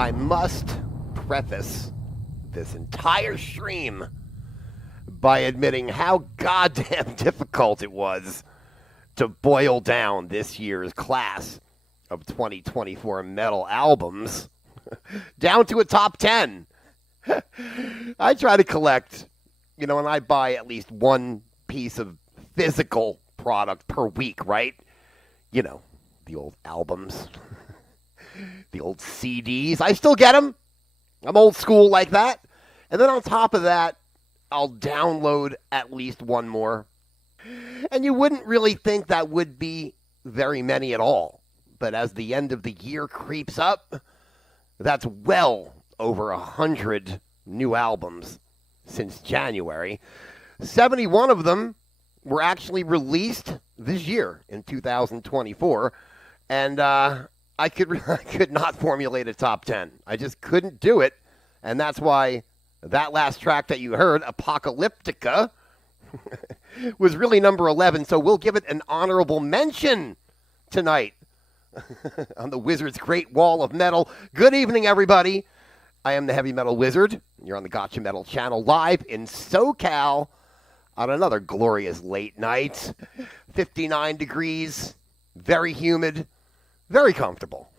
I must preface this entire stream by admitting how goddamn difficult it was to boil down this year's class of 2024 metal albums down to a top 10. I try to collect, and I buy at least one piece of physical product per week, right? The old albums, the old CDs. I still get them. I'm old school like that. And then on top of that, I'll download at least one more. And you wouldn't really think that would be very many at all. But as the end of the year creeps up, that's well over 100 new albums since January. 71 of them were actually released this year in 2024. And I could not formulate a top 10. I just couldn't do it. And that's why that last track that you heard, Apocalyptica, was really number 11. So we'll give it an honorable mention tonight on the Wizard's Great Wall of Metal. Good evening, everybody. I am the Heavy Metal Wizard. You're on the Gotcha Metal channel live in SoCal on another glorious late night. 59 degrees, very humid, very comfortable.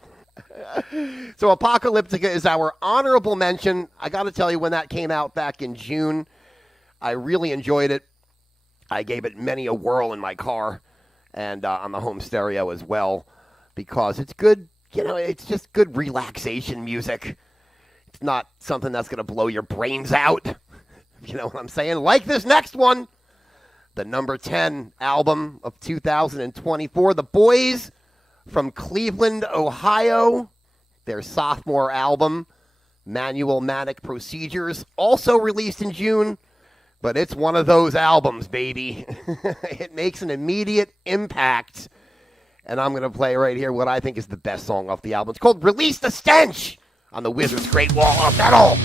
So Apocalyptica is our honorable mention. I got to tell you, when that came out back in June, I really enjoyed it. I gave it many a whirl in my car and on the home stereo as well, because it's good, it's just good relaxation music. It's not something that's going to blow your brains out. You know what I'm saying? Like this next one, the number 10 album of 2024, The Boys from Cleveland, Ohio. Their sophomore album, Manual Manic Procedures, also released in June. But it's one of those albums, baby. It makes an immediate impact. And I'm going to play right here what I think is the best song off the album. It's called Release the Stench on the Wizard's Great Wall of Metal.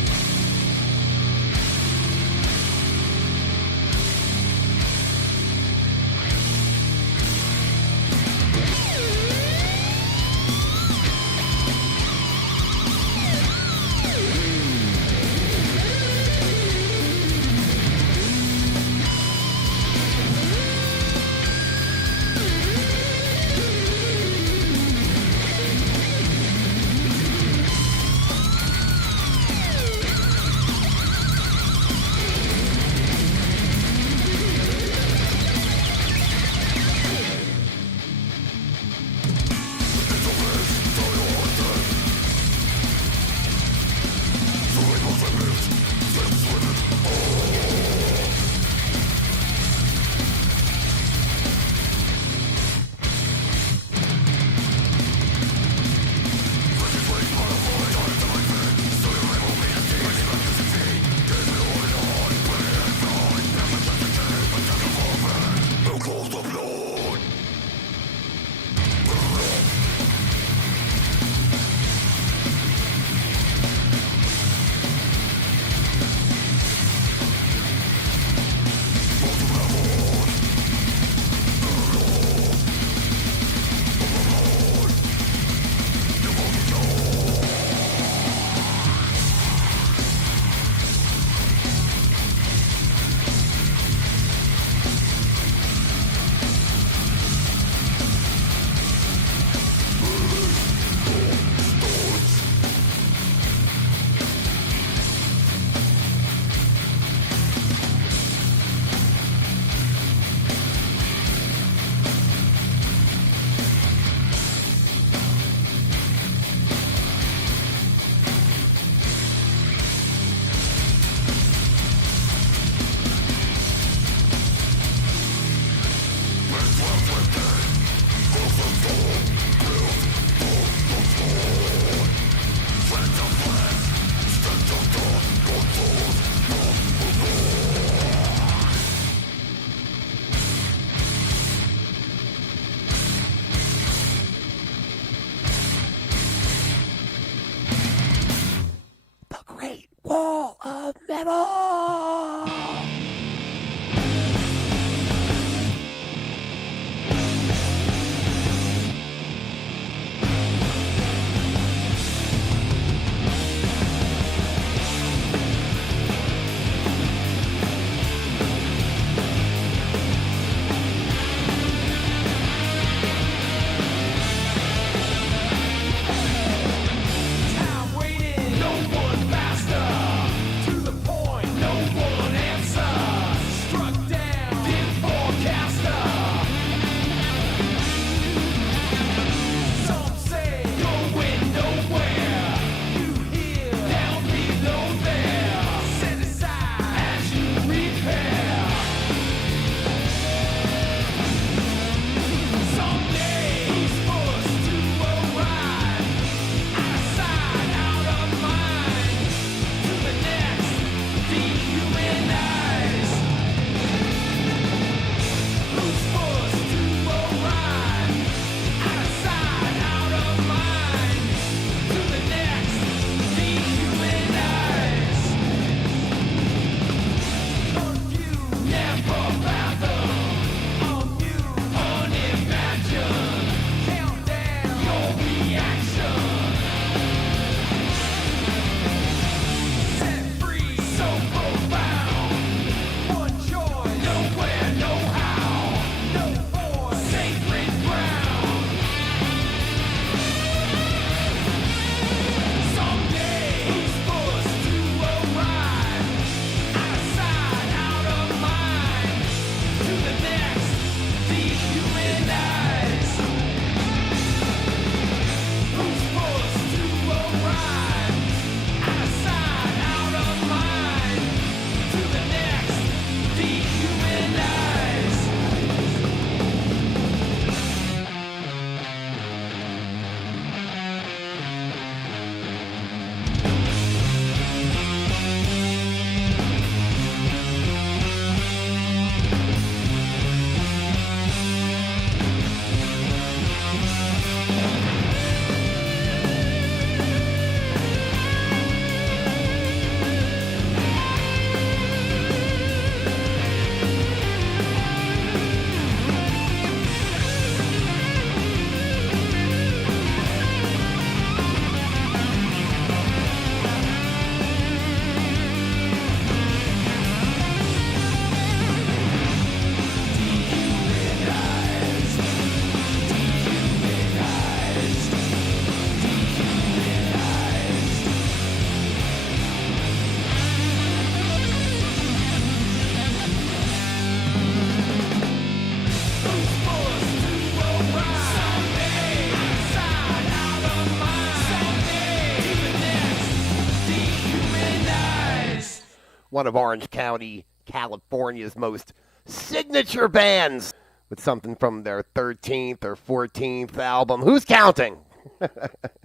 one of Orange County, California's most signature bands, with something from their 13th or 14th album. Who's counting?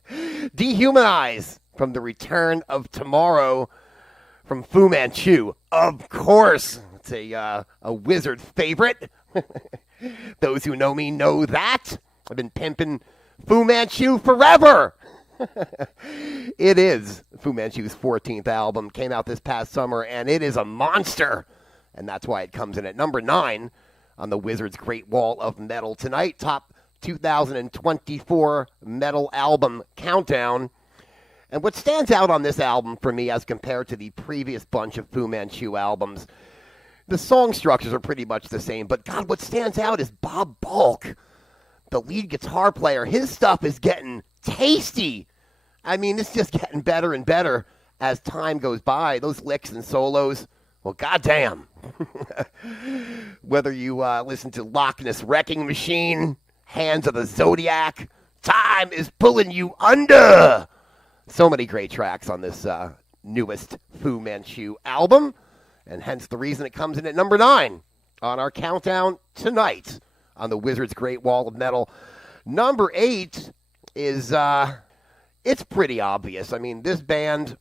Dehumanize from The Return of Tomorrow from Fu Manchu. Of course, it's a Wizard favorite. Those who know me know that. I've been pimping Fu Manchu forever. It is Fu Manchu's 14th album. Came out this past summer, and it is a monster. And that's why it comes in at number 9 on the Wizards' Great Wall of Metal tonight. Top 2024 metal album countdown. And what stands out on this album for me as compared to the previous bunch of Fu Manchu albums, the song structures are pretty much the same, but God, what stands out is Bob Bulk, the lead guitar player. His stuff is getting tasty. I mean, it's just getting better and better as time goes by. Those licks and solos, well, goddamn. Whether you listen to Loch Ness Wrecking Machine, Hands of the Zodiac, Time is Pulling You Under. So many great tracks on this newest Fu Manchu album, and hence the reason it comes in at number 9 on our countdown tonight on the Wizards' Great Wall of Metal. Number 8 is, it's pretty obvious. I mean, this band,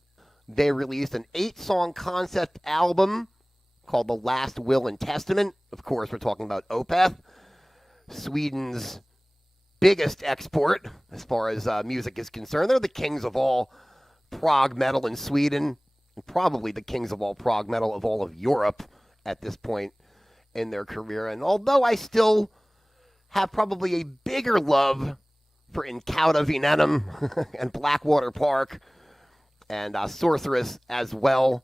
they released an 8-song concept album called The Last Will and Testament. Of course, we're talking about Opeth, Sweden's biggest export as far as music is concerned. They're the kings of all prog metal in Sweden, and probably the kings of all prog metal of all of Europe at this point in their career. And although I still have probably a bigger love for Incauda Venenum and Blackwater Park and Sorceress as well,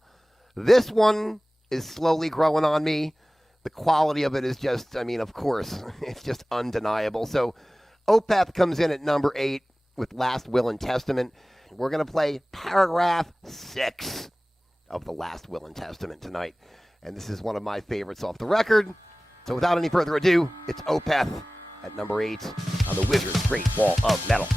this one is slowly growing on me. The quality of it is just, I mean, of course, it's just undeniable. So Opeth comes in at number 8 with Last Will and Testament. We're going to play paragraph 6 of The Last Will and Testament tonight. And this is one of my favorites off the record. So without any further ado, it's Opeth at number 8 on the Wizards' Great Wall of Metal.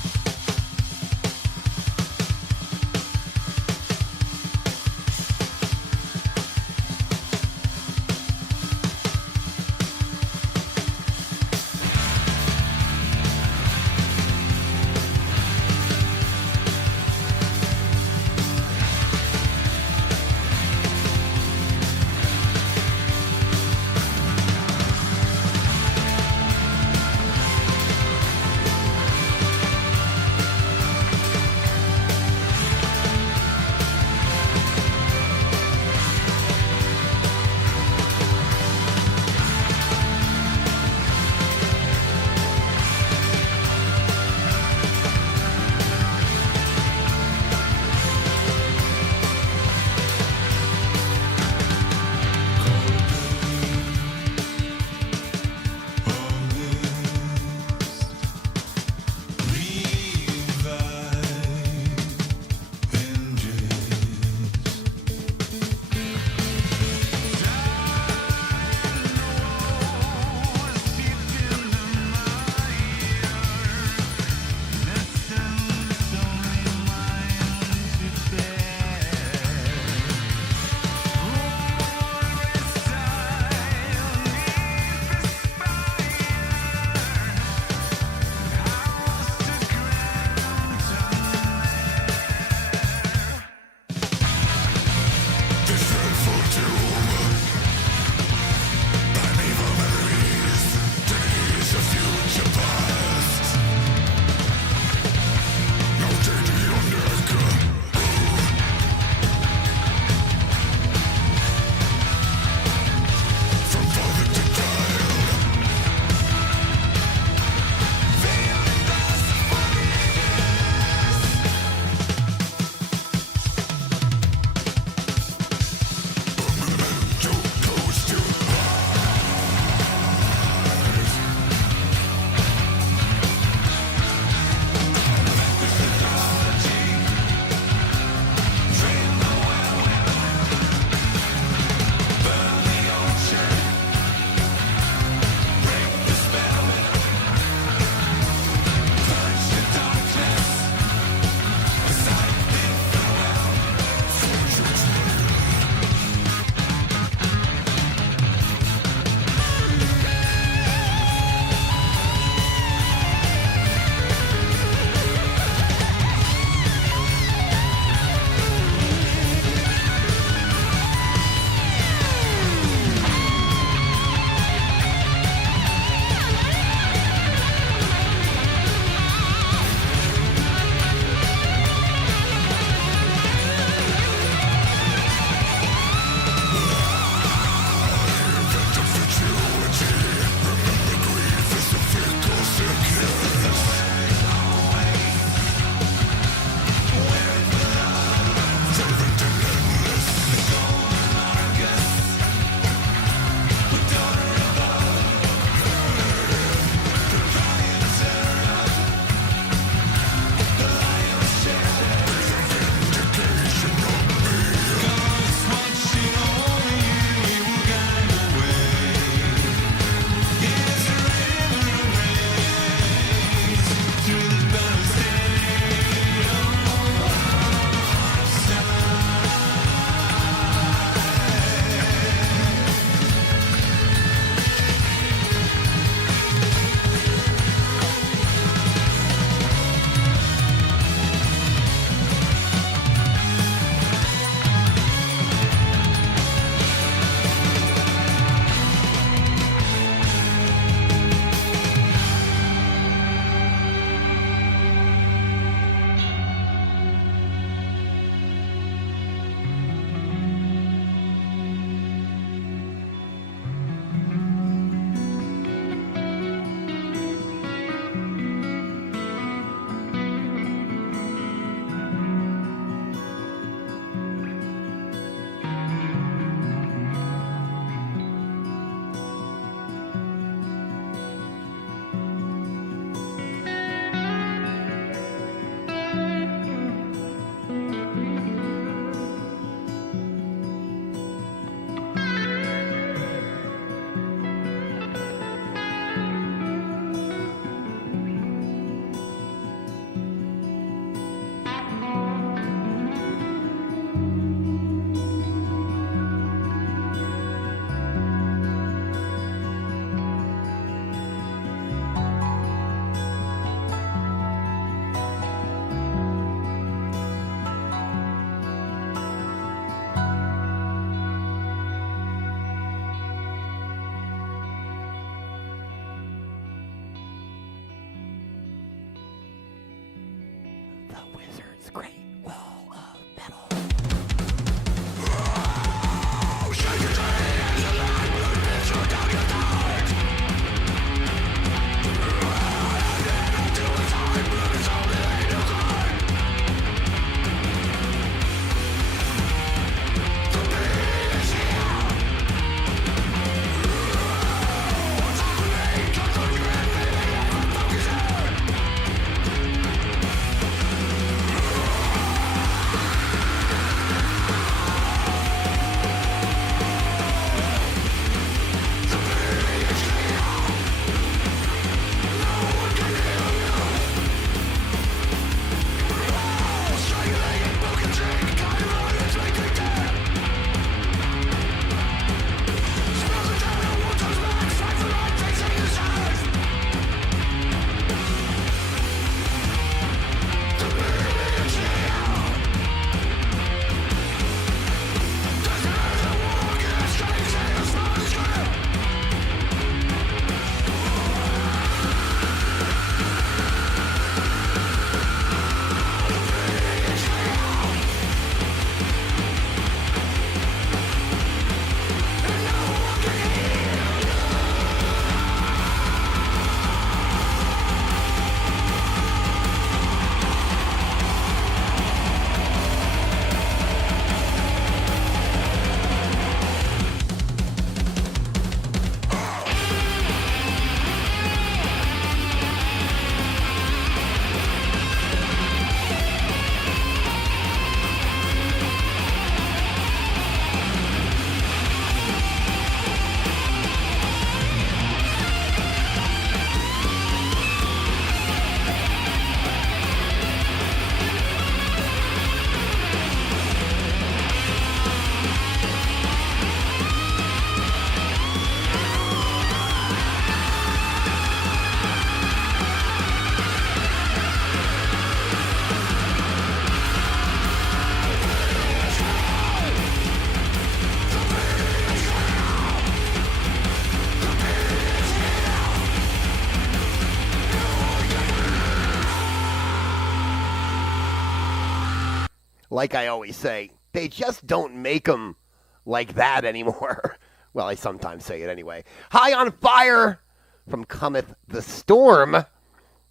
like I always say, they just don't make them like that anymore. Well, I sometimes say it anyway. High on Fire from Cometh the Storm,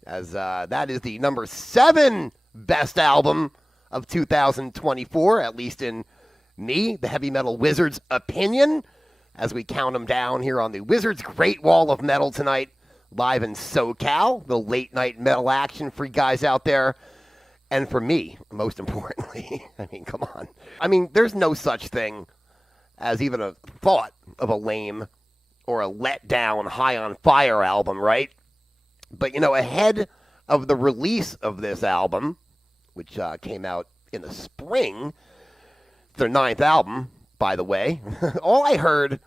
as that is the number 7 best album of 2024, at least in me, the Heavy Metal Wizard's opinion, as we count them down here on the Wizard's Great Wall of Metal tonight, live in SoCal, the late night metal action for you guys out there. And for me, most importantly, I mean, come on. I mean, there's no such thing as even a thought of a lame or a let-down High on Fire album, right? But, you know, ahead of the release of this album, which came out in the spring, their 9th album, by the way, all I heard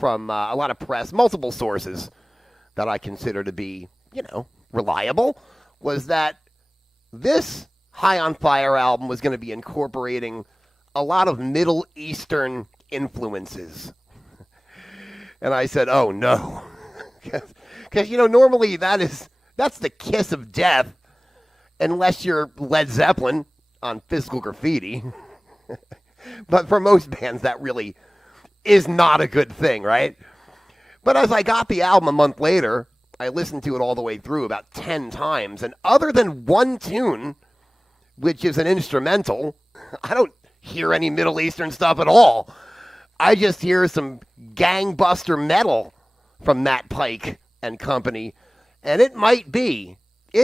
from a lot of press, multiple sources that I consider to be, you know, reliable, was that this High on Fire album was going to be incorporating a lot of Middle Eastern influences. And I said, oh no. Because, you know, normally that's the kiss of death, unless you're Led Zeppelin on Physical Graffiti. But for most bands, that really is not a good thing, right? But as I got the album a month later, I listened to it all the way through about 10 times, and other than one tune, which is an instrumental, I don't hear any Middle Eastern stuff at all. I just hear some gangbuster metal from Matt Pike and company, and it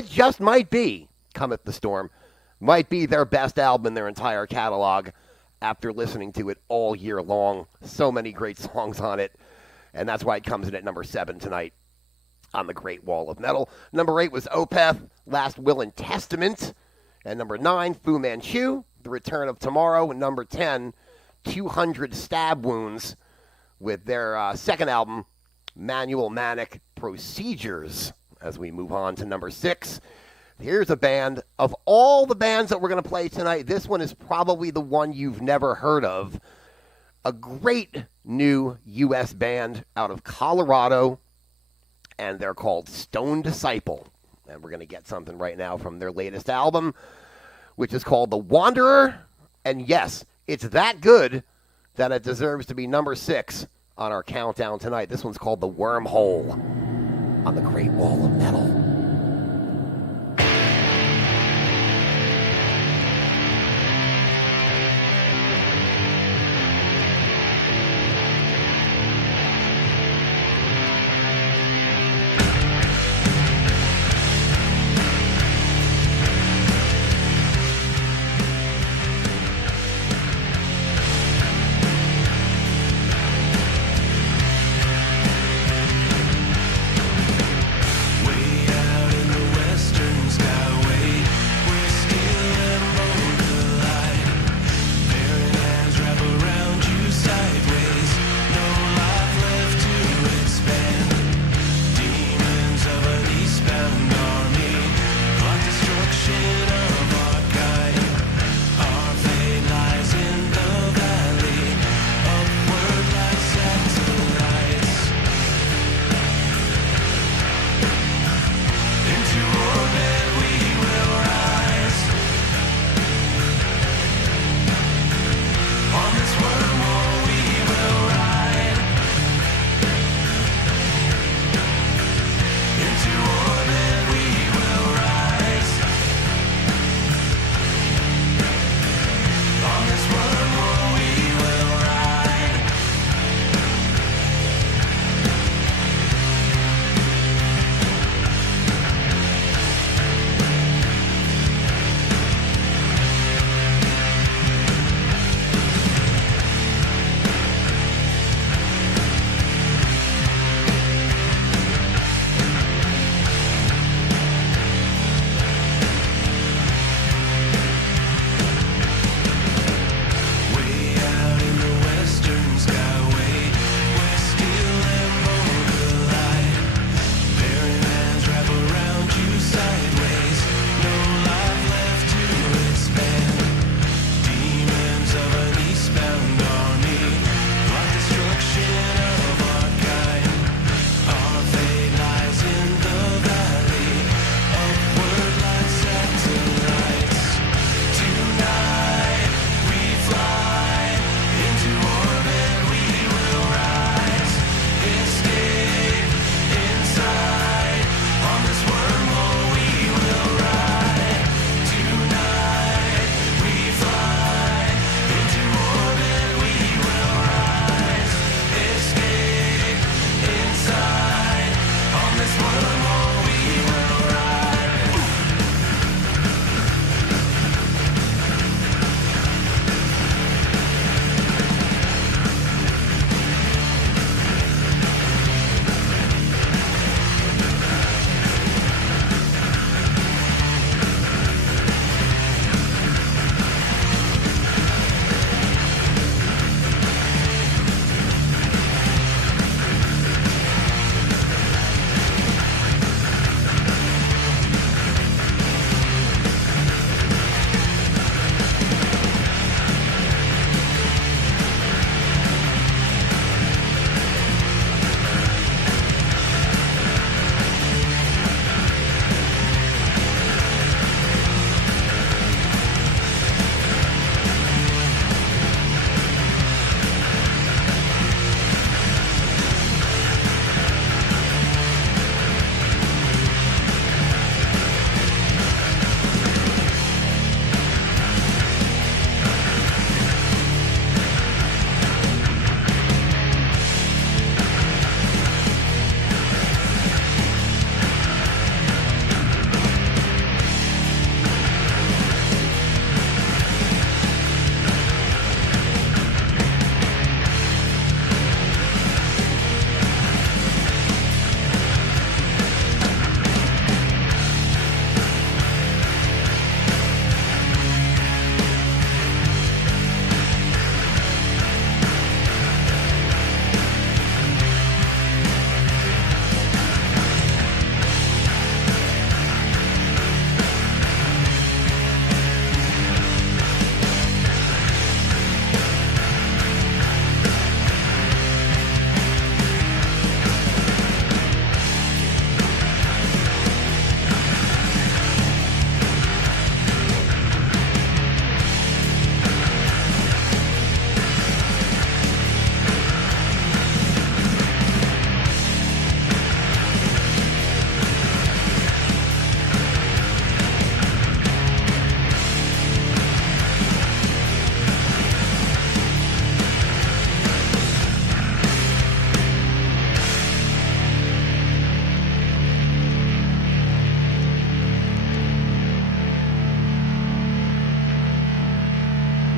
just might be, Cometh the Storm, might be their best album in their entire catalog after listening to it all year long. So many great songs on it, and that's why it comes in at number 7 tonight on the Great Wall of Metal. Number 8 was Opeth, Last Will and Testament, and number 9, Fu Manchu, The Return of Tomorrow, and number 10, 200 Stab Wounds, with their second album, Manual Manic Procedures. As we move on to number 6, here's a band, of all the bands that we're going to play tonight, this one is probably the one you've never heard of. A great new U.S. band out of Colorado, and they're called Stone Disciple. And we're going to get something right now from their latest album, which is called The Wanderer. And yes, it's that good that it deserves to be number 6 on our countdown tonight. This one's called The Wormhole on the Great Wall of Metal. We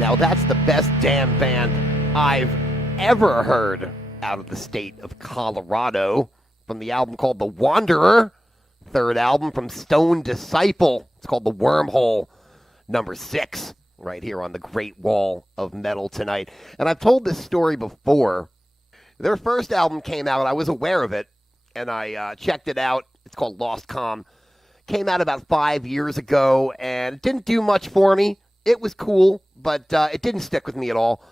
Now that's the best damn band I've ever heard out of the state of Colorado, from the album called The Wanderer, third album from Stone Disciple. It's called The Wormhole, number 6, right here on the Great Wall of Metal tonight. And I've told this story before. Their first album came out, I was aware of it, and I checked it out. It's called Lost Comm. Came out about 5 years ago, and it didn't do much for me. It was cool, but it didn't stick with me at all.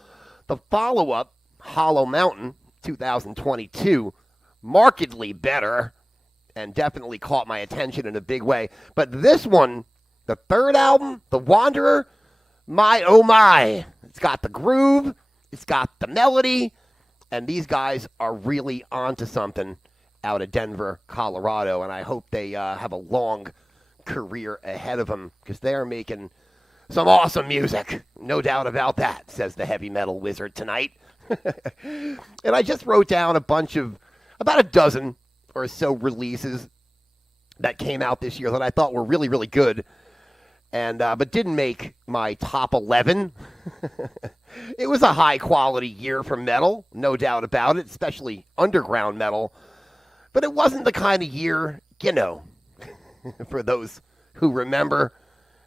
The follow-up, Hollow Mountain, 2022, markedly better, and definitely caught my attention in a big way. But this one, the third album, The Wanderer, my oh my. It's got the groove, it's got the melody, and these guys are really onto something out of Denver, Colorado, and I hope they have a long career ahead of them, because they are making some awesome music. No doubt about that, says the heavy metal wizard tonight. And I just wrote down about a dozen or so releases that came out this year that I thought were really, really good, and but didn't make my top 11. It was a high-quality year for metal, no doubt about it, especially underground metal. But it wasn't the kind of year, for those who remember,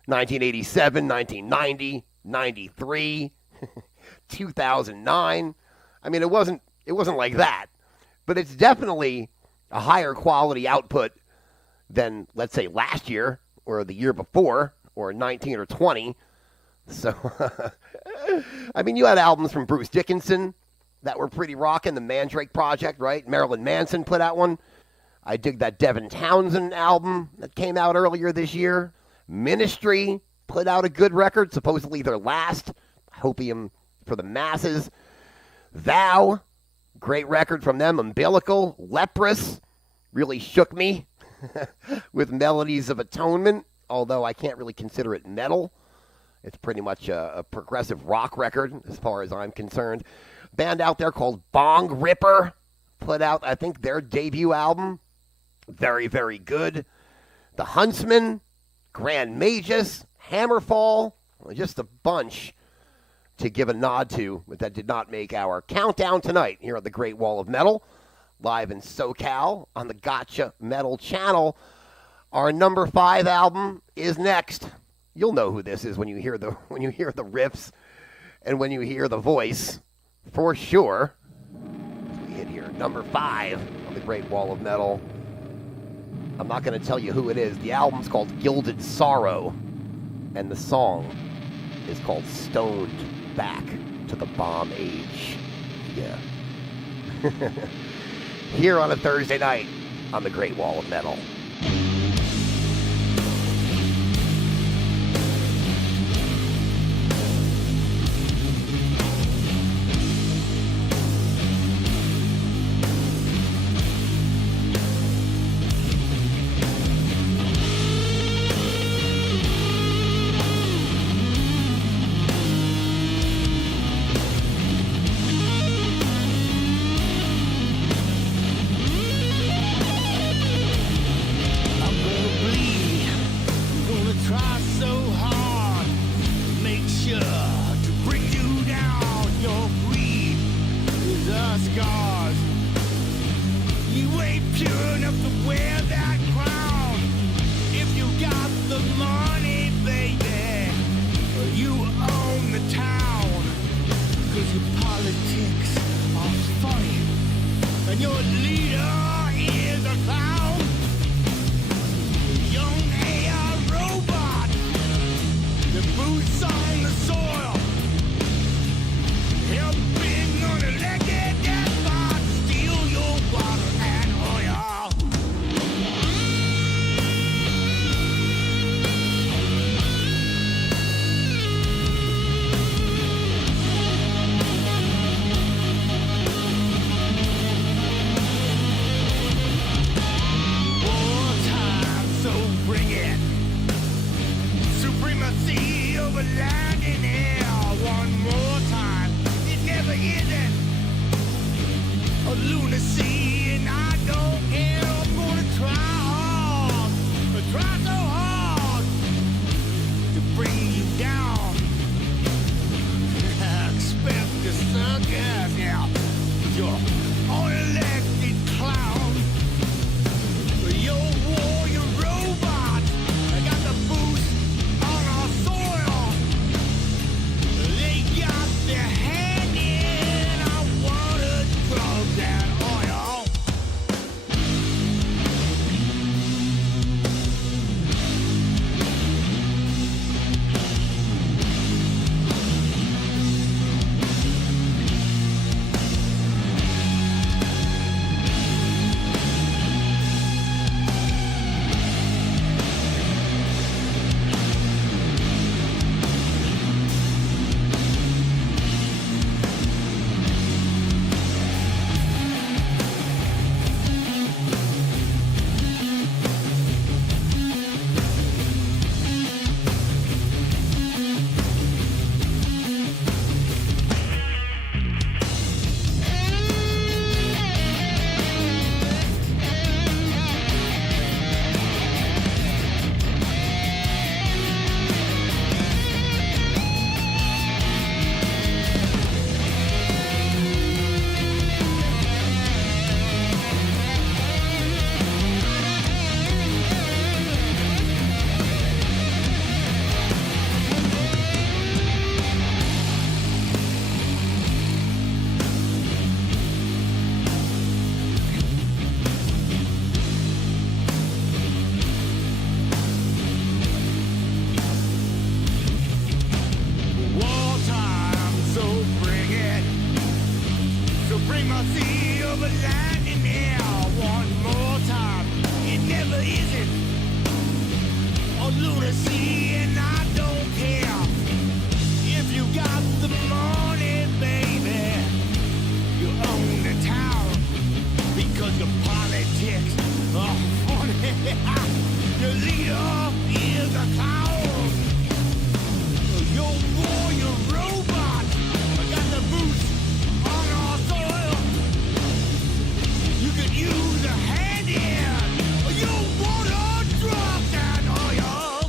1987, 1990, 93, 2009. I mean, it wasn't like that. But it's definitely a higher quality output than, let's say, last year or the year before or 19 or 20. So, I mean, you had albums from Bruce Dickinson that were pretty rockin'. The Mandrake Project, right? Marilyn Manson put out one. I dig that Devin Townsend album that came out earlier this year. Ministry put out a good record, supposedly their last. Hopium for the Masses. Thou, great record from them. Umbilical, Leprous, really shook me with Melodies of Atonement, although I can't really consider it metal. It's pretty much a progressive rock record as far as I'm concerned. Band out there called Bong Ripper put out, I think, their debut album. Very, very good. The Huntsman, Grand Magus, Hammerfall, just a bunch to give a nod to, but that did not make our countdown tonight here at the Great Wall of Metal, live in SoCal on the Gotcha Metal channel. Our number 5 album is next. You'll know who this is when you hear the riffs and when you hear the voice, for sure. We hit here, number 5 on the Great Wall of Metal. I'm not going to tell you who it is. The album's called Gilded Sorrow, and the song is called Stoned Back to the Bomb Age. Yeah. Here on a Thursday night on the Great Wall of Metal. politics are funny. Your leader is a clown. Your warrior robot got the boots on our soil. You could use a hand in your water, drugs, and oil.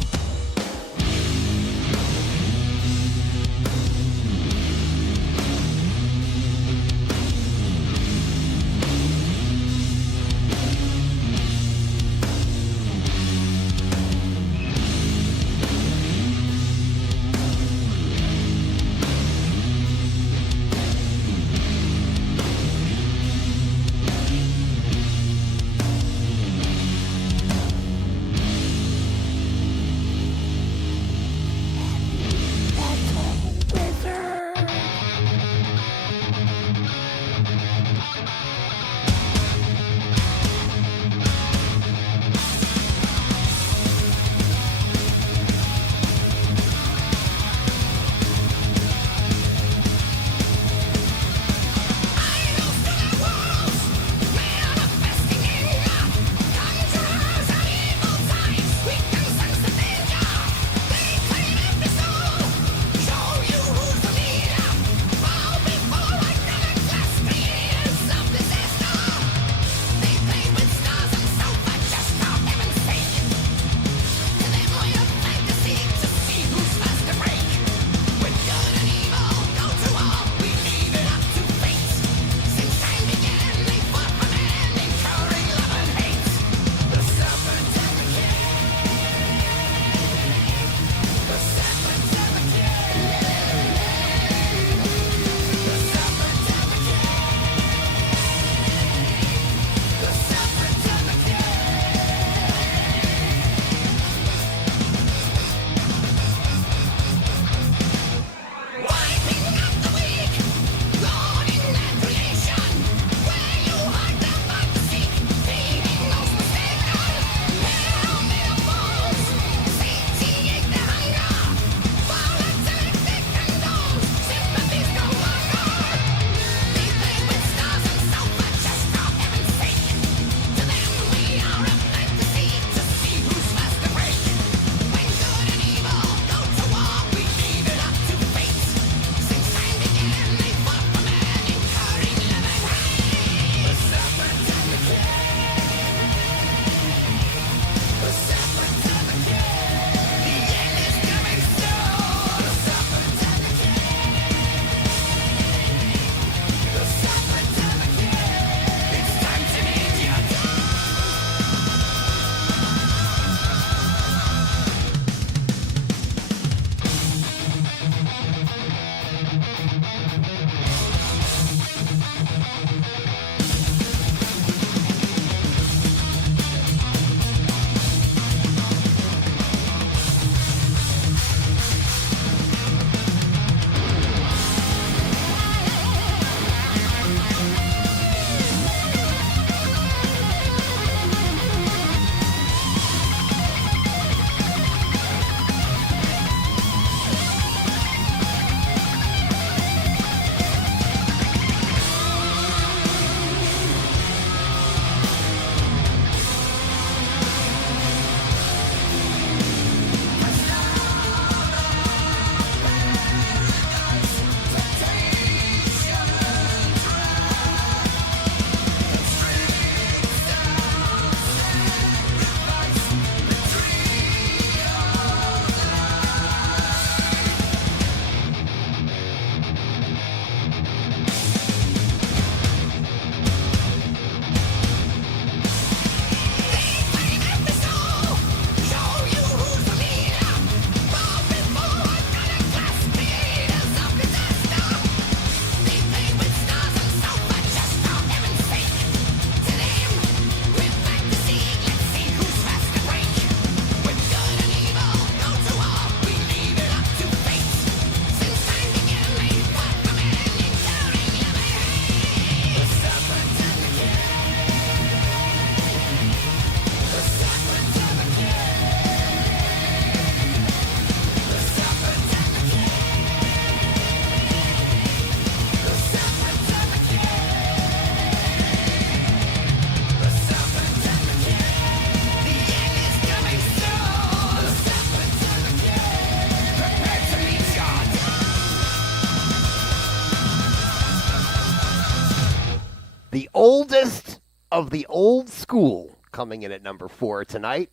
oldest of the old school coming in at number 4 tonight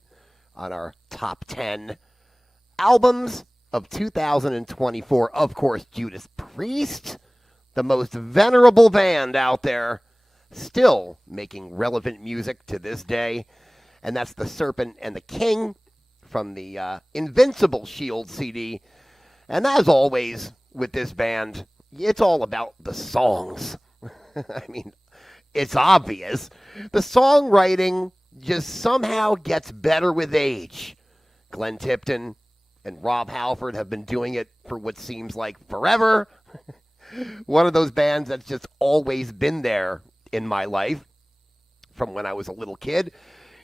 on our top 10 albums of 2024. Of course, Judas Priest, the most venerable band out there, still making relevant music to this day. And that's The Serpent and the King from the Invincible Shield CD. And as always with this band, it's all about the songs. I mean, it's obvious. The songwriting just somehow gets better with age. Glenn Tipton and Rob Halford have been doing it for what seems like forever. One of those bands that's just always been there in my life from when I was a little kid.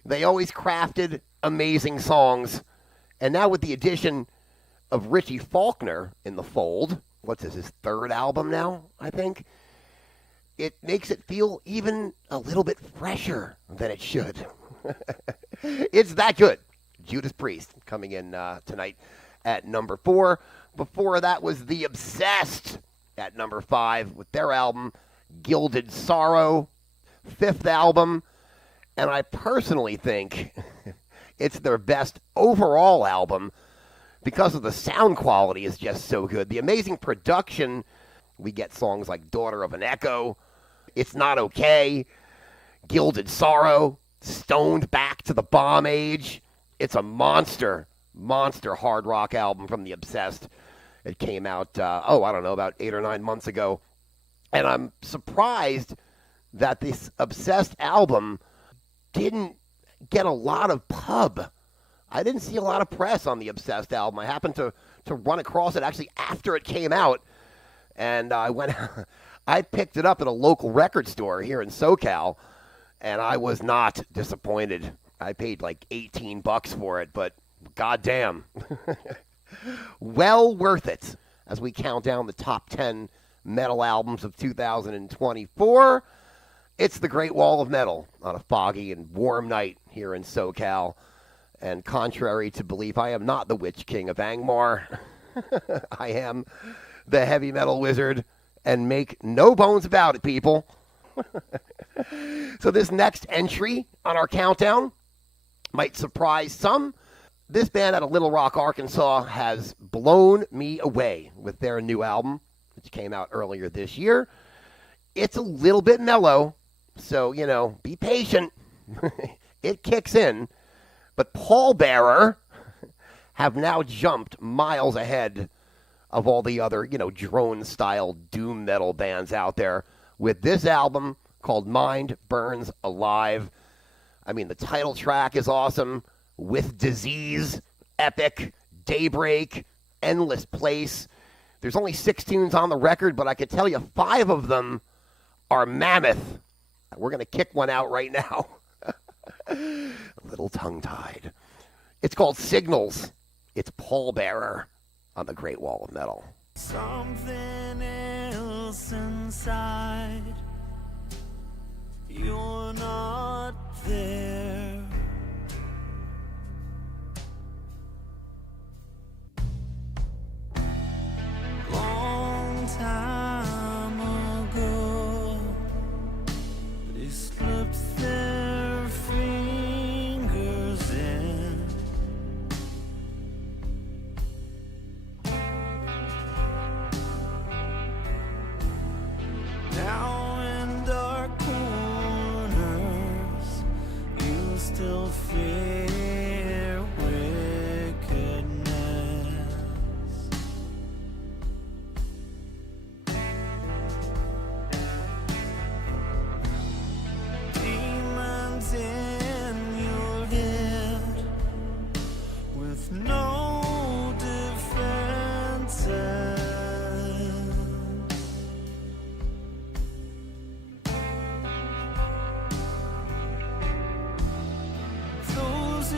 They always crafted amazing songs. And now with the addition of Richie Faulkner in the fold, what's this, his third album now, I think? It makes it feel even a little bit fresher than it should. It's that good. Judas Priest coming in tonight at number 4. Before that was The Obsessed at number 5 with their album Gilded Sorrow, 5th album. And I personally think it's their best overall album because of the sound quality is just so good. The amazing production. We get songs like Daughter of an Echo, It's Not Okay, Gilded Sorrow, Stoned Back to the Bomb Age. It's a monster hard rock album from The Obsessed. It came out, about 8 or 9 months ago. And I'm surprised that this Obsessed album didn't get a lot of pub. I didn't see a lot of press on the Obsessed album. I happened to run across it actually after it came out. And I picked it up at a local record store here in SoCal, and I was not disappointed. I paid like $18 for it, but goddamn. Well worth it as we count down the top 10 metal albums of 2024. It's the Great Wall of Metal on a foggy and warm night here in SoCal. And contrary to belief, I am not the Witch King of Angmar. I am the heavy metal wizard, and make no bones about it, people. So this next entry on our countdown might surprise some. This band out of Little Rock, Arkansas has blown me away with their new album, which came out earlier this year. It's a little bit mellow, so, be patient. It kicks in. But Pallbearer have now jumped miles ahead of all the other, drone-style doom metal bands out there with this album called Mind Burns Alive. I mean, the title track is awesome. With Disease, epic. Daybreak, Endless Place. There's only 6 tunes on the record, but I could tell you 5 of them are mammoth. We're going to kick one out right now. A little tongue-tied. It's called Signals. It's Pallbearer on the Great Wall of Metal. Something else inside. You're not there. Long time ago, they slipped their fingers in. Now in dark corners, you still fear wickedness. Demons in your head with no defenses. Those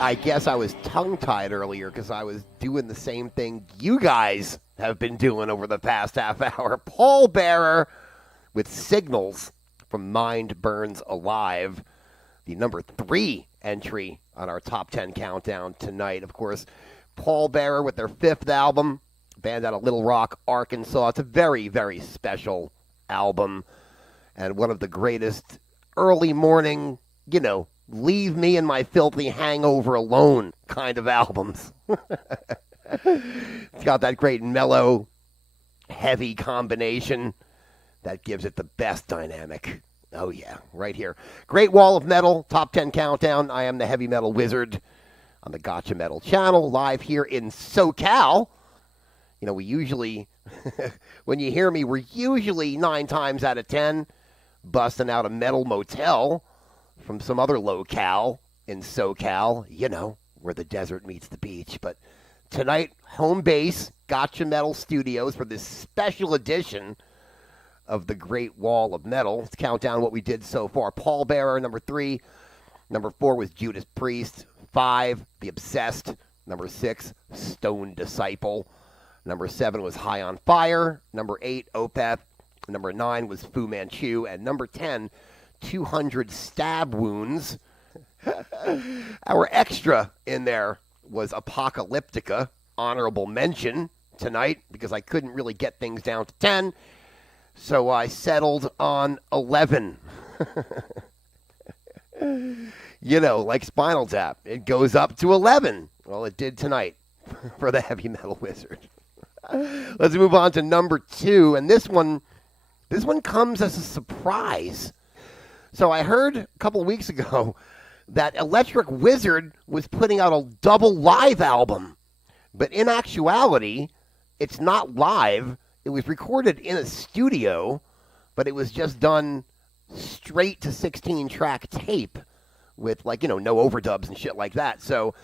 I guess I was tongue-tied earlier because I was doing the same thing you guys have been doing over the past half hour. Paul Bearer with Signals from Mind Burns Alive, the number 3 entry on our top 10 countdown tonight. Of course, Paul Bearer with their 5th album, band out of Little Rock, Arkansas. It's a very, very special album and one of the greatest early morning, leave me and my filthy hangover alone kind of albums. It's got that great mellow, heavy combination that gives it the best dynamic. Oh, yeah, right here. Great Wall of Metal, top 10 countdown. I am the Heavy Metal Wizard on the Gotcha Metal channel, live here in SoCal. We usually, when you hear me, we're usually 9 times out of 10 busting out a metal motel from some other locale in SoCal, where the desert meets the beach. But tonight, home base, Gotcha Metal Studios for this special edition of the Great Wall of Metal. Let's count down what we did so far. Paul Bearer, number 3. Number 4 was Judas Priest. 5, The Obsessed. Number 6, Stone Disciple. Number 7 was High on Fire. Number 8, Opeth. Number 9 was Fu Manchu. And number 10, 200 Stab Wounds. Our extra in there was Apocalyptica, honorable mention tonight, because I couldn't really get things down to 10. So I settled on 11. Like Spinal Tap. It goes up to 11. Well, it did tonight for the Heavy Metal Wizard. Let's move on to number 2. And this one comes as a surprise. So I heard a couple of weeks ago that Electric Wizard was putting out a double live album. But in actuality, it's not live. It was recorded in a studio, but it was just done straight to 16-track tape with, no overdubs and shit like that. So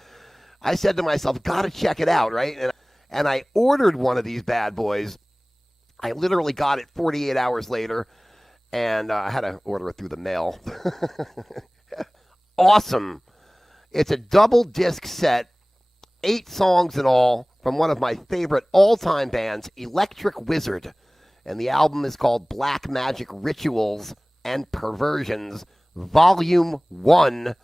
I said to myself, gotta check it out, right? And I ordered one of these bad boys. I literally got it 48 hours later, and I had to order it through the mail. Awesome. It's a double disc set, 8 songs in all, from one of my favorite all-time bands, Electric Wizard. And the album is called Black Magic Rituals and Perversions, Volume 1.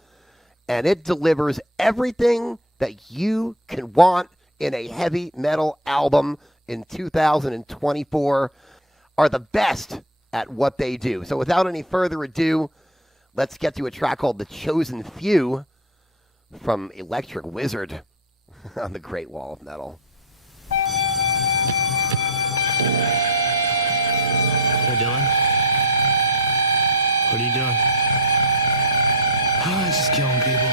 And it delivers everything that you can want in a heavy metal album in 2024, are the best at what they do. So without any further ado, let's get to a track called The Chosen Few from Electric Wizard on the Great Wall of Metal. Hey, Dylan? What are you doing? Oh, just killing people.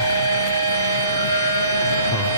Oh.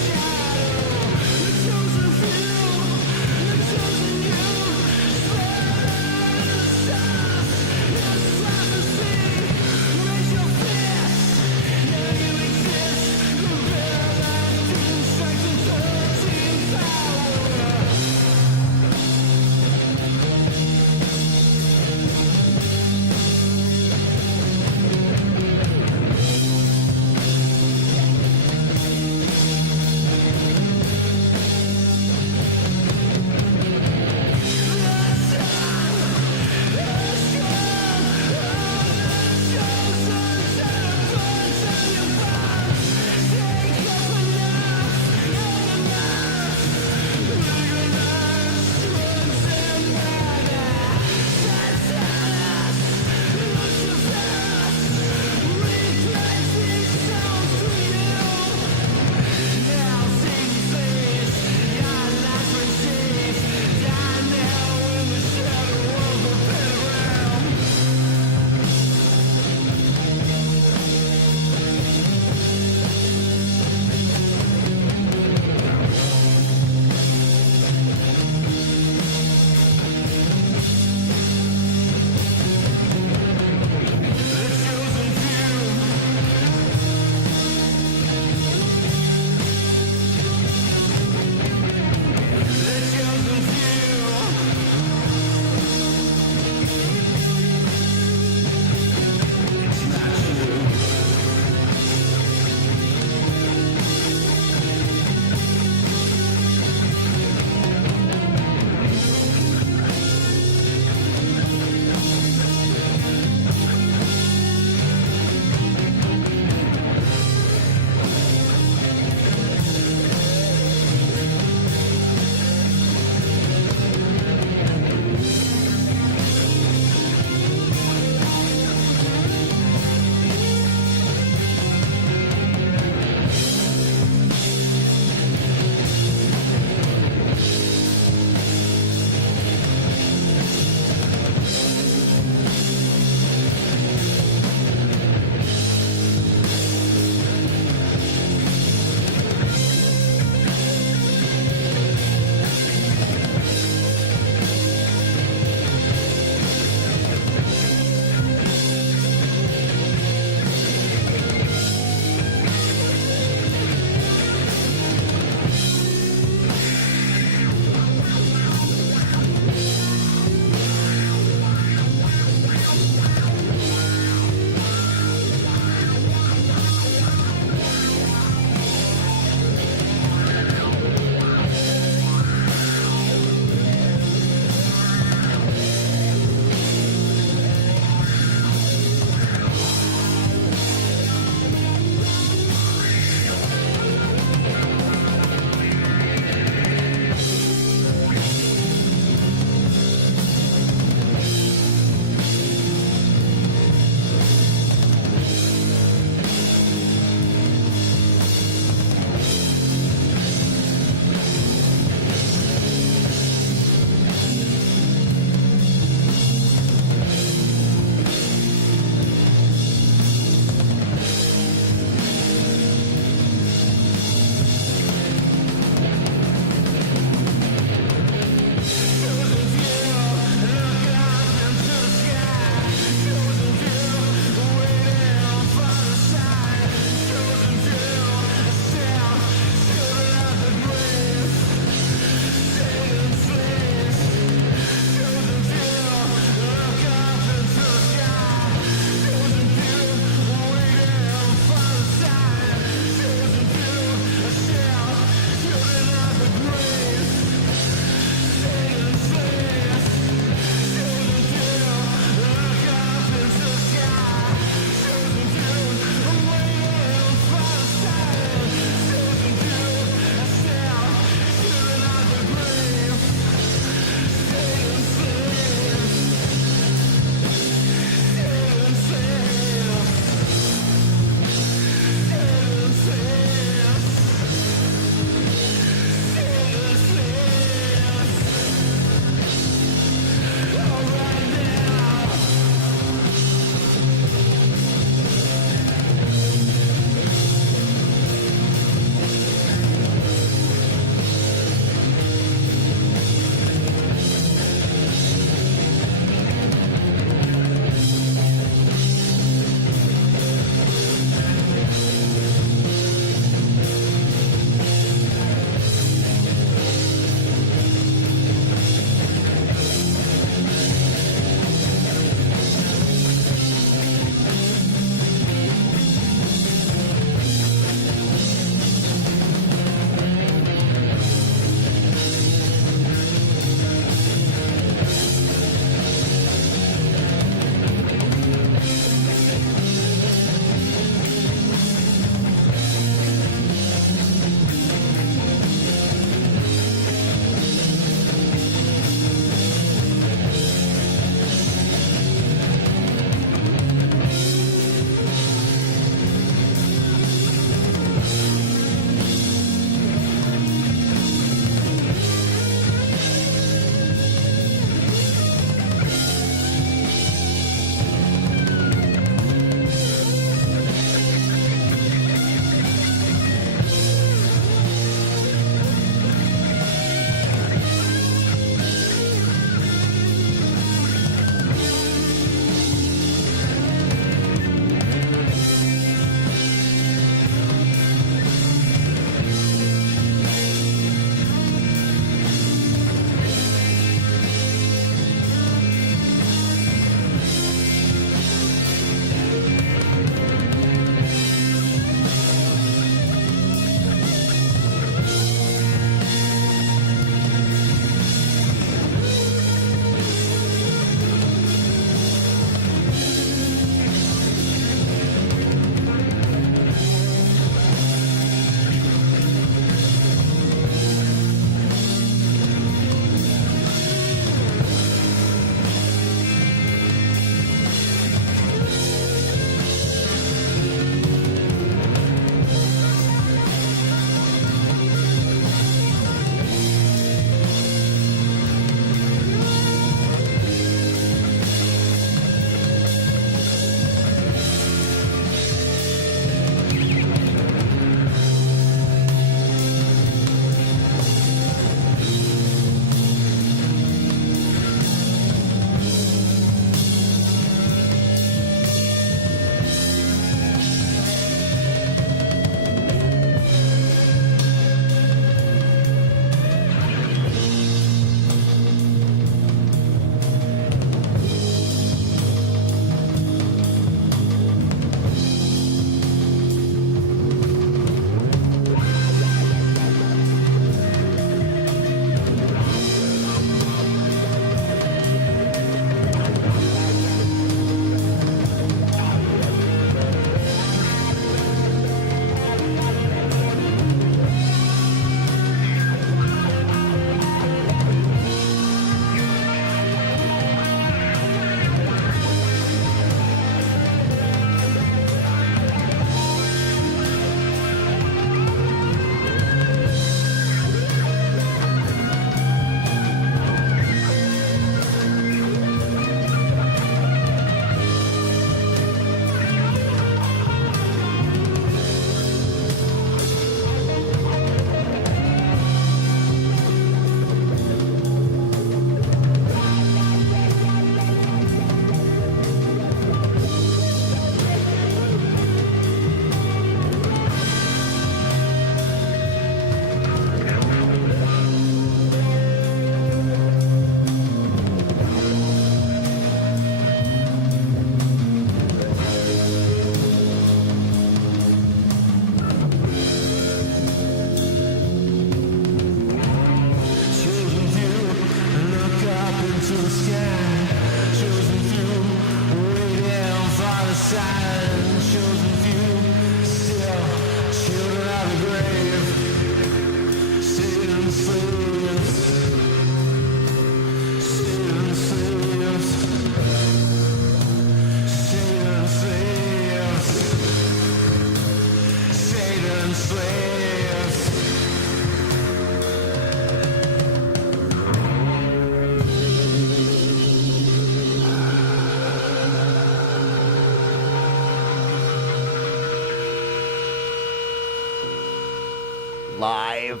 Live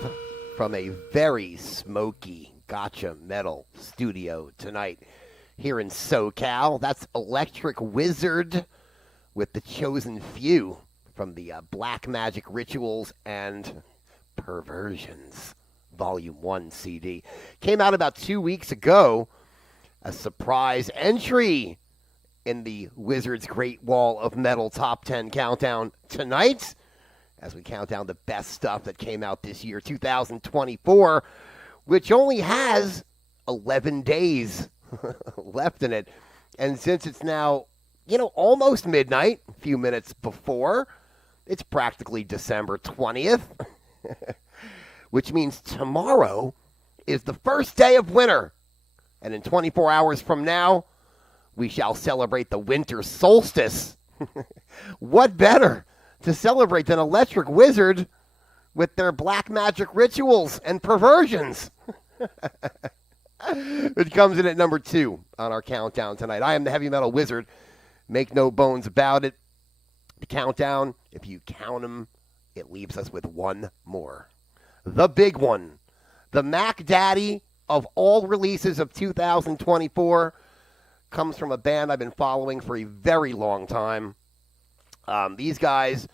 from a very smoky Gotcha Metal studio tonight here in SoCal. That's Electric Wizard with The Chosen Few from the Black Magic Rituals and Perversions Volume 1 CD. Came out about 2 weeks ago. A surprise entry in the Wizard's Great Wall of Metal Top 10 Countdown tonight, as we count down the best stuff that came out this year, 2024, which only has 11 days left in it. And since it's now, almost midnight, a few minutes before, it's practically December 20th, which means tomorrow is the first day of winter. And in 24 hours from now, we shall celebrate the winter solstice. What better to celebrate than Electric Wizard with their Black Magic Rituals and Perversions? It comes in at number 2 on our countdown tonight. I am the Heavy Metal Wizard. Make no bones about it. The countdown, if you count them, it leaves us with one more. The big one. The Mac Daddy of all releases of 2024 comes from a band I've been following for a very long time. These guys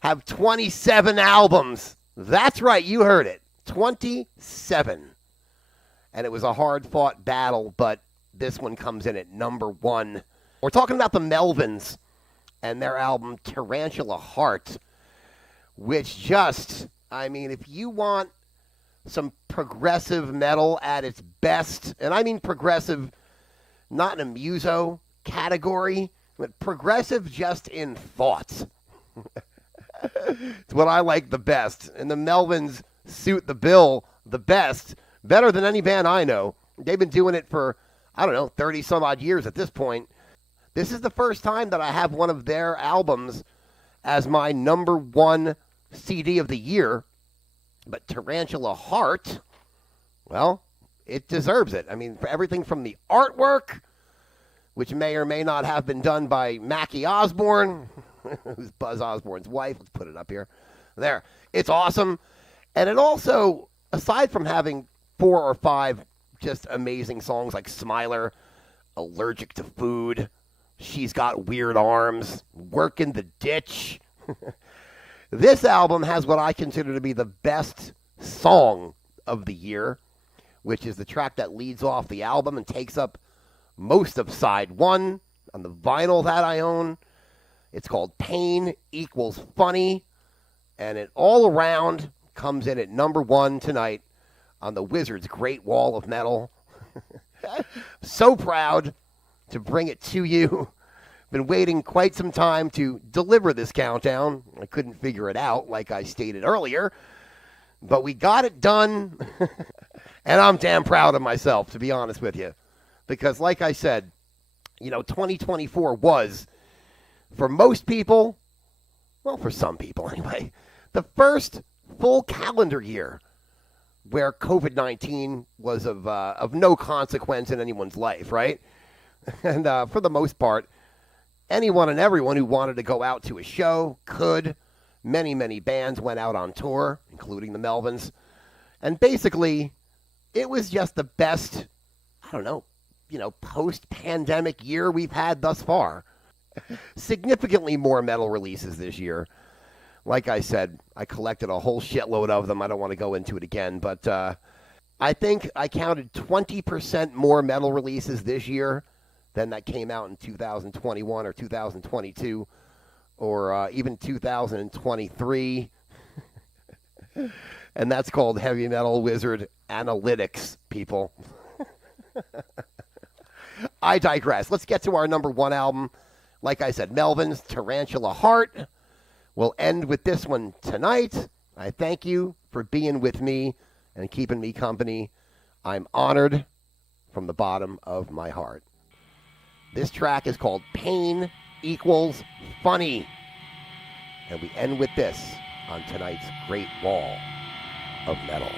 have 27 albums. That's right, you heard it. 27. And it was a hard-fought battle, but this one comes in at number 1. We're talking about the Melvins and their album Tarantula Heart, which just, if you want some progressive metal at its best, and I mean progressive not in a muso category, but progressive just in thoughts. It's what I like the best. And the Melvins suit the bill the best, better than any band I know. They've been doing it for, 30 some odd years at this point. This is the first time that I have one of their albums as my number 1 CD of the year. But Tarantula Heart, well, it deserves it. For everything from the artwork, which may or may not have been done by Mackie Osborne, who's Buzz Osborne's wife. Let's put it up here. There. It's awesome. And it also, aside from having 4 or 5 just amazing songs like Smiler, Allergic to Food, She's Got Weird Arms, Work in the Ditch. This album has what I consider to be the best song of the year, which is the track that leads off the album and takes up most of side 1 on the vinyl that I own. It's called Pain Equals Funny, and it all around comes in at number 1 tonight on the Wizard's Great Wall of Metal. So proud to bring it to you. Been waiting quite some time to deliver this countdown. I couldn't figure it out, like I stated earlier, but we got it done, and I'm damn proud of myself, to be honest with you, because like I said, 2024 was, for most people, well, for some people anyway, the first full calendar year where COVID-19 was of no consequence in anyone's life, right? And for the most part, anyone and everyone who wanted to go out to a show could. Many, many bands went out on tour, including the Melvins. And basically, it was just the best, post-pandemic year we've had thus far. Significantly more metal releases this year. Like I said, I collected a whole shitload of them. I don't want to go into it again, but I think I counted 20% more metal releases this year than that came out in 2021 or 2022 or even 2023. And that's called Heavy Metal Wizard Analytics, people. I digress. Let's get to our number 1 album. Like I said, Melvin's Tarantula Heart. We'll end with this one tonight. I thank you for being with me and keeping me company. I'm honored from the bottom of my heart. This track is called Pain Equals Funny. And we end with this on tonight's Great Wall of Metal.